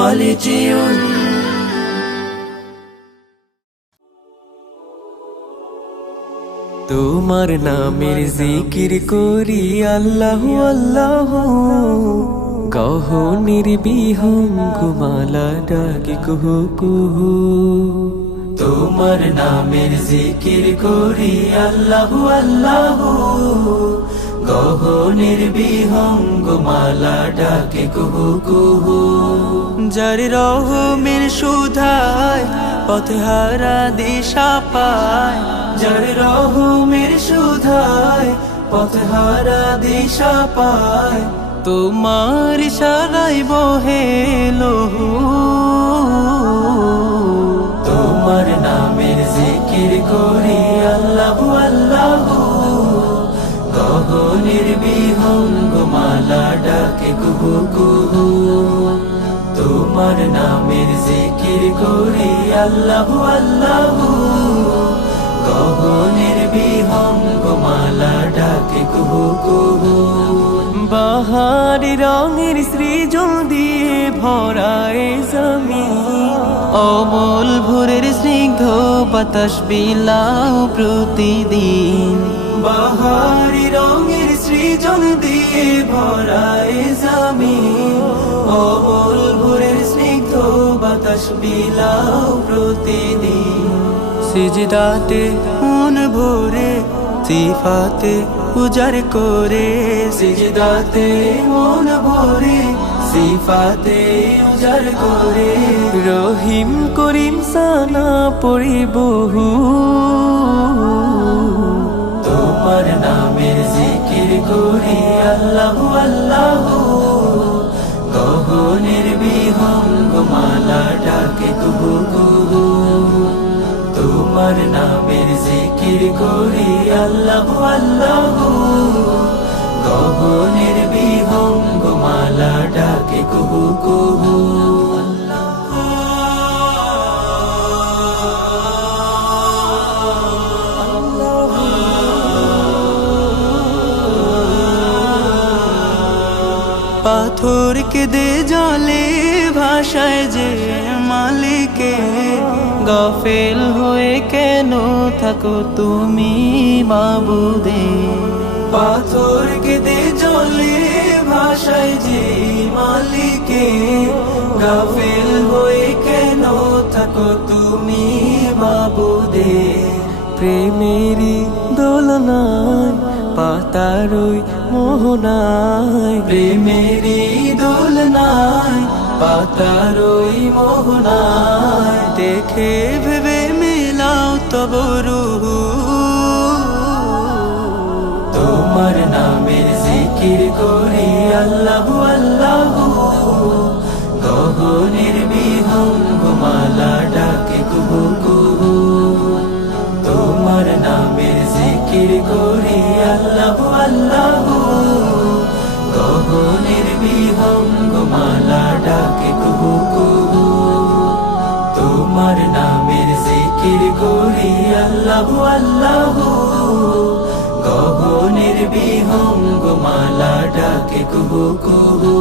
খালিজিউন। তোমার নামের জিকির করি আল্লাহু আল্লাহু, গহনের বিহঙ্গমালা ডাকি কুহু কুহু। তোমার নামের জিকির করি আল্লাহু আল্লাহু, গহনের বিহঙ্গমালা ডাকে কুহু কুহু। যার রহমের সুধায় পথহারা দিশা পায়, যার রহমের সুধায় পথহারা দিশা পায়, তোমার ইশারায় বহে লহু। তোমার নামের জিকির করি আল্লাহু আল্লাহু, গহনের বিহঙ্গমালা ডাকে কুহু কুহু। তোমার নামের জিকির করি আল্লাহু আল্লাহু, গহনের বিহঙ্গমালা ডাকে কুহু কুহু। বাহারি রঙের সৃজন দিয়ে ভরায় জমিন, অমল ভোরের স্নিগ্ধ বাতাস বিলাও প্রতিদিন। বাহারি রঙের সৃজন দিয়ে ভরায় জমিন, অমল ভোরের স্নিগ্ধ বাতাস বিলাও প্রতিদিন। সিজদাতে মন ভরে সিফাতে উজার করে, সিজদাতে মন ভরে সিফাতে উজার করে। রহিম করিম সানা পড়ি বহু, তোমার নামের জিকির করি আল্লাহু আল্লাহু, গহনের বিহঙ্গমালা ডাকে কুহু কুহু। তোমার নামের জিকির করি আল্লাহু আল্লাহু, গহনের বিহঙ্গমালা ডাকে কুহু কুহু। পাথর কেঁদে জলে ভাষায় যে মালিকে, গাফেল হয়ে কেন থাকো তুমি মাবুদে। পাথর কেঁদে জলে ভাষায় যে মালিকে, গাফেল হয়ে কেন থাকো তুমি মাবুদে। প্রেমেরই দোলনায় পাতারই মোহনায়, প্রেমেরই দোলনায় পাতারই মোহনায়, দেখে ভেবে মেলাও তব রুহু। তোমার নামের জিকির করি আল্লাহু আল্লাহু, গহনের বিহঙ্গমালা ডাকে কুহু কুহু। তোমার নামের জিকির করি আল্লাহু আল্লাহু, গহনের বিহঙ্গমালা ডাকে কুহু কুহু। তোমার নামের জিকির করি আল্লাহু আল্লাহু, গহনের বিহঙ্গমালা ডাকে কুহু কুহু।